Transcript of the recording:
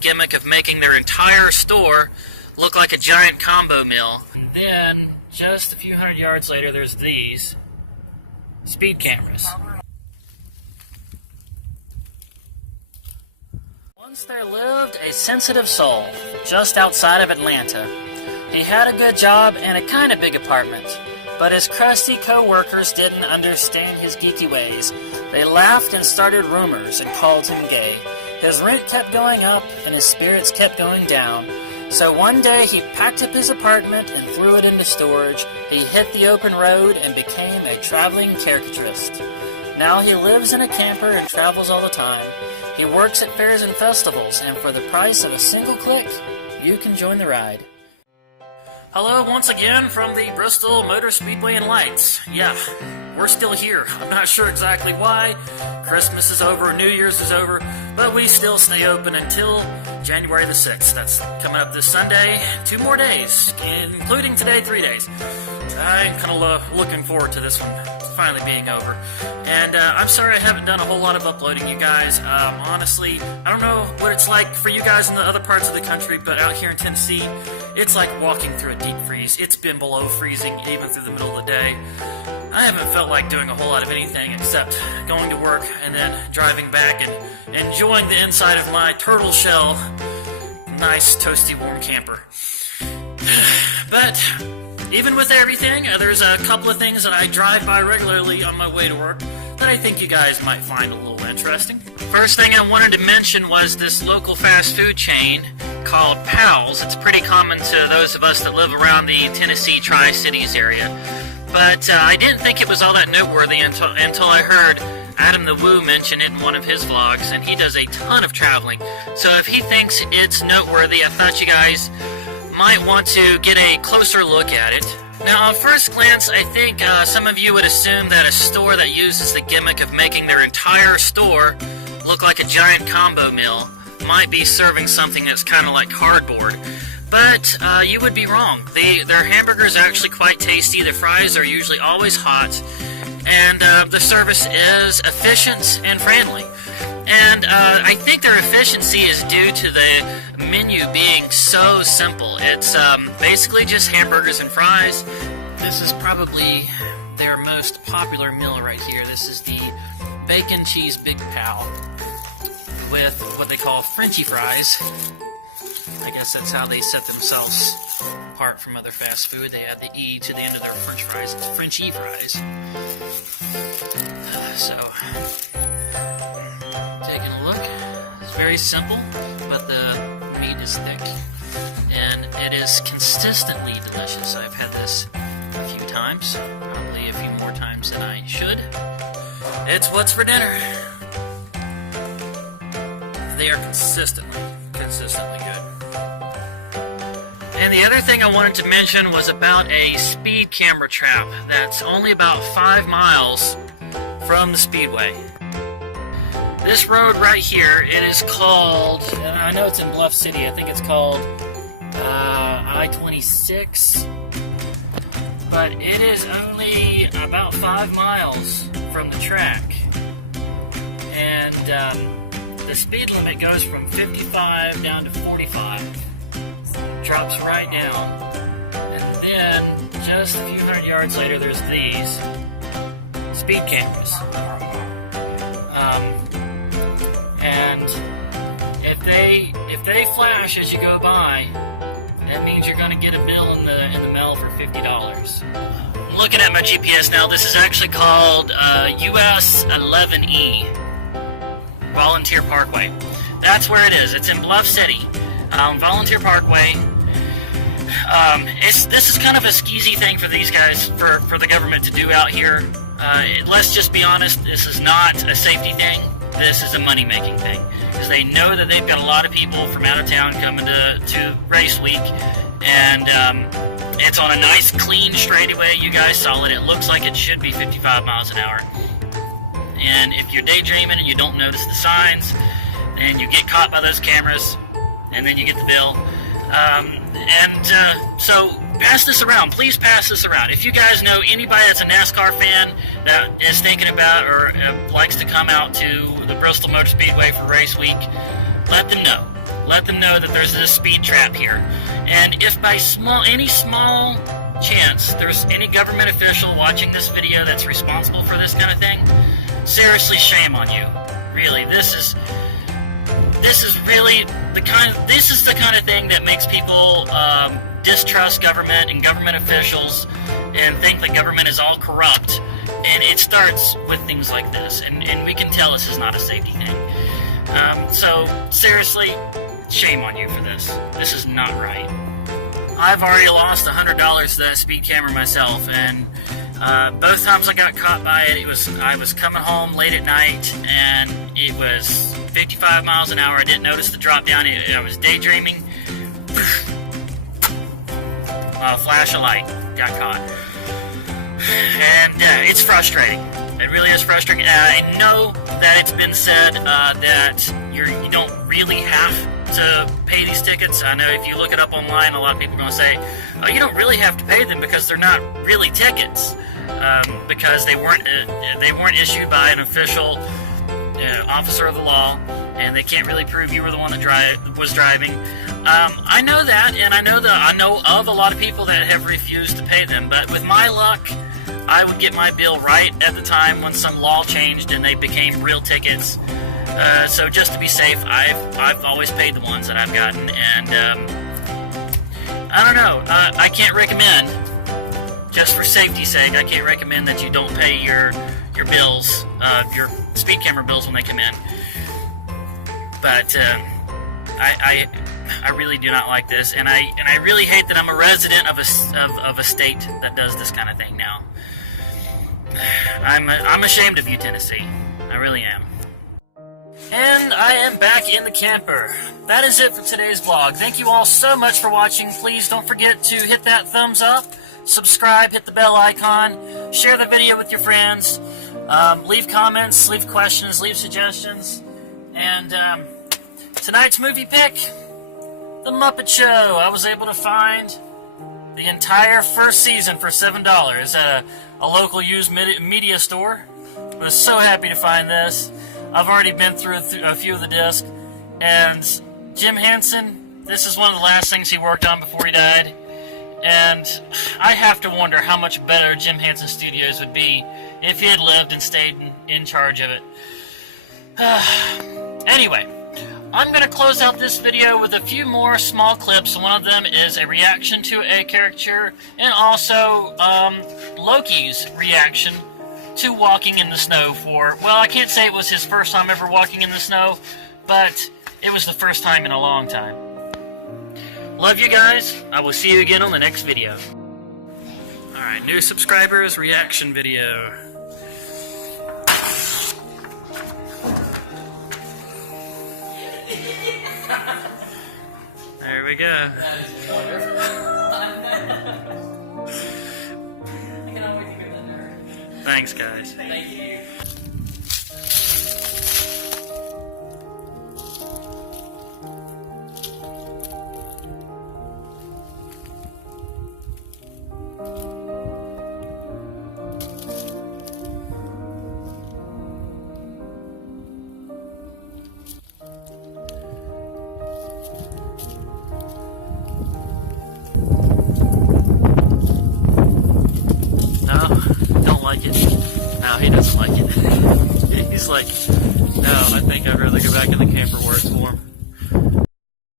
Gimmick of making their entire store look like a giant combo mill. And then, just a few hundred yards later, there's these speed cameras. Once there lived a sensitive soul just outside of Atlanta. He had a good job and a kind of big apartment, but his crusty co-workers didn't understand his geeky ways. They laughed and started rumors and called him gay. His rent kept going up and his spirits kept going down. So one day he packed up his apartment and threw it into storage. He hit the open road and became a traveling caricaturist. Now he lives in a camper and travels all the time. He works at fairs and festivals, and for the price of a single click, you can join the ride. Hello once again from the Bristol Motor Speedway and Lights. Yeah, we're still here. I'm not sure exactly why. Christmas is over, New Year's is over, but we still stay open until January the 6th. That's coming up this Sunday. 2 more days, including today, 3 days. I'm kind of looking forward to this one finally being over. And I'm sorry I haven't done a whole lot of uploading, you guys. Honestly, I don't know what it's like for you guys in the other parts of the country, but out here in Tennessee, it's like walking through a deep freeze. It's been below freezing even through the middle of the day. I haven't felt like doing a whole lot of anything except going to work and then driving back and enjoying the inside of my turtle shell, nice, toasty, warm camper. But even with everything, there's a couple of things that I drive by regularly on my way to work that I think you guys might find a little interesting. First thing I wanted to mention was this local fast food chain called Powell's. It's pretty common to those of us that live around the Tennessee Tri-Cities area. But I didn't think it was all that noteworthy until I heard Adam the Woo mention it in one of his vlogs, and he does a ton of traveling. So if he thinks it's noteworthy, I thought you guys might want to get a closer look at it. Now, on first glance, I think some of you would assume that a store that uses the gimmick of making their entire store look like a giant combo mill might be serving something that's kind of like cardboard. But you would be wrong. Their hamburgers are actually quite tasty, the fries are usually always hot, and the service is efficient and friendly. And I think their efficiency is due to the menu being so simple. It's basically just hamburgers and fries. This is probably their most popular meal right here. This is the Bacon Cheese Big Pal with what they call Frenchy fries. I guess that's how they set themselves apart from other fast food. They add the E to the end of their French fries. It's Frenchy fries. So, taking a look. It's very simple, but the meat is thick. And it is consistently delicious. I've had this a few times, probably a few more times than I should. It's what's for dinner. They are consistently good. And the other thing I wanted to mention was about a speed camera trap that's only about 5 miles from the Speedway. This road right here, it is called, and I know it's in Bluff City, I think it's called I-26, but it is only about 5 miles from the track. And the speed limit goes from 55 down to 45. Drops right down. And then, just a few hundred yards later, there's these speed cameras. And if they flash as you go by, that means you're going to get a bill in the mail for $50. I'm looking at my GPS now. This is actually called US 11E, Volunteer Parkway. That's where it is. It's in Bluff City, Volunteer Parkway. This is kind of a skeezy thing for these guys, for the government to do out here. Let's just be honest, this is not a safety thing. This is a money-making thing. Because they know that they've got a lot of people from out of town coming to race week. And it's on a nice, clean straightaway. You guys saw it. It looks like it should be 55 miles an hour. And if you're daydreaming and you don't notice the signs, then you get caught by those cameras, and then you get the bill. So pass this around. Please pass this around. If you guys know anybody that's a NASCAR fan that is thinking about or likes to come out to the Bristol Motor Speedway for race week, let them know. let them know that there's this speed trap here. And if by any small chance there's any government official watching this video that's responsible for this kind of thing, seriously, shame on you. Really, this is really the kind of thing that makes people distrust government and government officials and think the government is all corrupt. And it starts with things like this, and we can tell this is not a safety thing. So seriously, shame on you for this. This is not right. I've already lost $100 to that speed camera myself, and both times I got caught by it, I was coming home late at night, and it was 55 miles an hour. I didn't notice the drop down. I was daydreaming. Flash of light. Got caught. And it's frustrating. It really is frustrating. I know that it's been said that you don't really have to pay these tickets. I know if you look it up online, a lot of people are going to say, oh, you don't really have to pay them because they're not really tickets, because they weren't issued by an official officer of the law, and they can't really prove you were the one that was driving. I know that, and I know of a lot of people that have refused to pay them, but with my luck, I would get my bill right at the time when some law changed and they became real tickets. So just to be safe, I've always paid the ones that I've gotten, and I don't know, I can't recommend, just for safety's sake, I can't recommend that you don't pay your bills, your speed camera bills when they come in. But I really do not like this, and I really hate that I'm a resident of a state that does this kind of thing now. I'm ashamed of you, Tennessee. I really am. And I am back in the camper. That is it for today's vlog. Thank you all so much for watching. Please don't forget to hit that thumbs up, subscribe, hit the bell icon, share the video with your friends, leave comments, leave questions, leave suggestions. And tonight's movie pick, The Muppet Show. I was able to find the entire first season for $7 at a local used media store. I was so happy to find this. I've already been through a few of the discs. And Jim Henson, this is one of the last things he worked on before he died. And I have to wonder how much better Jim Henson Studios would be if he had lived and stayed in charge of it. Anyway, I'm going to close out this video with a few more small clips. One of them is a reaction to a caricature, and also Loki's reaction to walking in the snow well, I can't say it was his first time ever walking in the snow, but it was the first time in a long time. Love you guys. I will see you again on the next video. Alright, new subscribers reaction video. There we go. Thanks, guys. Thank you. No, he doesn't like it. He's like, no, I think I'd rather go back in the camper where it's warm.